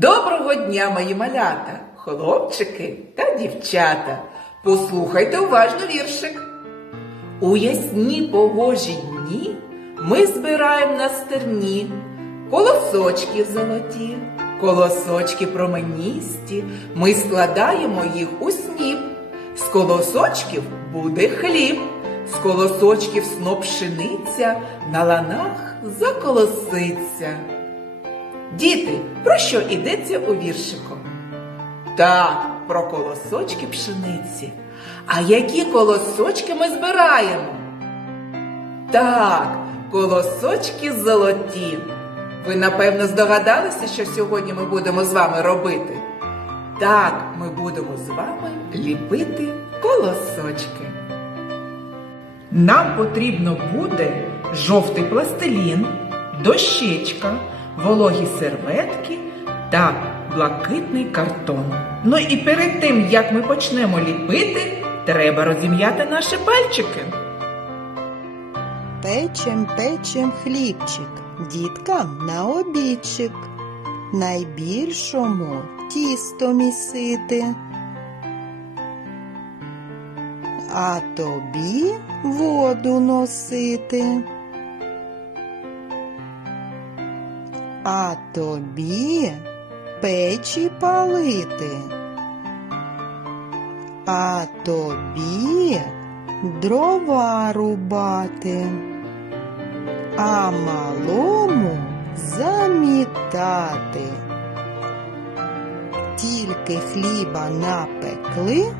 Доброго дня, мої малята, хлопчики та дівчата. Послухайте уважно віршик. У ясні погожі дні ми збираємо на стерні колосочки золоті, колосочки променісті, ми складаємо їх у сніп. З колосочків буде хліб, з колосочків сноп пшениця на ланах заколоситься. Діти, про що йдеться у віршику? Так, про колосочки пшениці. А які колосочки ми збираємо? Так, колосочки золоті. Ви, напевно, здогадалися, що сьогодні ми будемо з вами робити? Так, ми будемо з вами ліпити колосочки. Нам потрібно буде жовтий пластилін, дощечка, вологі серветки та блакитний картон. Ну і перед тим, як ми почнемо ліпити, треба розім'яти наші пальчики. Печем, печем хлібчик, діткам на обідчик, найбільшому тісто місити. А тобі воду носити. А тобі печі палити. А тобі дрова рубати, а малому замітати. Тільки хліба напекли,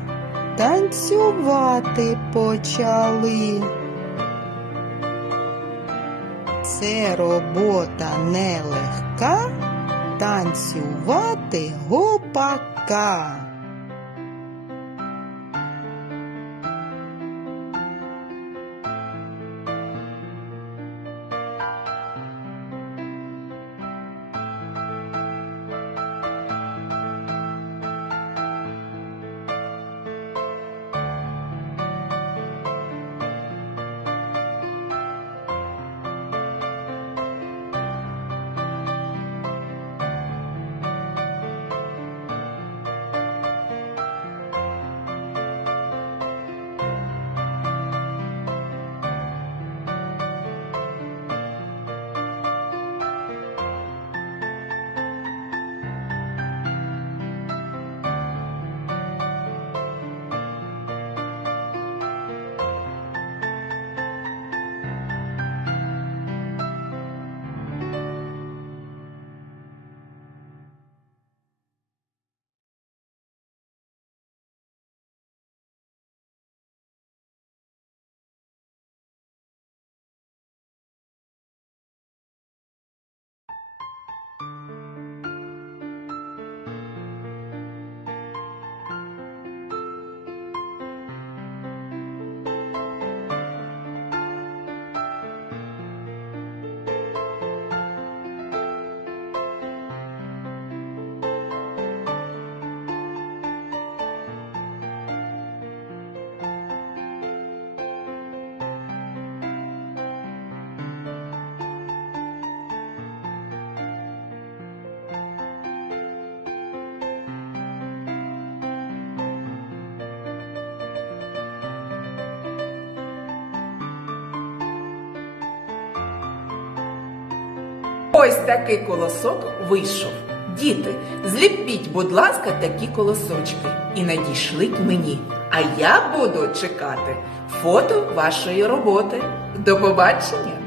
танцювати почали. Це робота нелегка, танцювати гопака. Ось такий колосок вийшов. Діти, зліпіть, будь ласка, такі колосочки і надішліть мені. А я буду чекати фото вашої роботи. До побачення!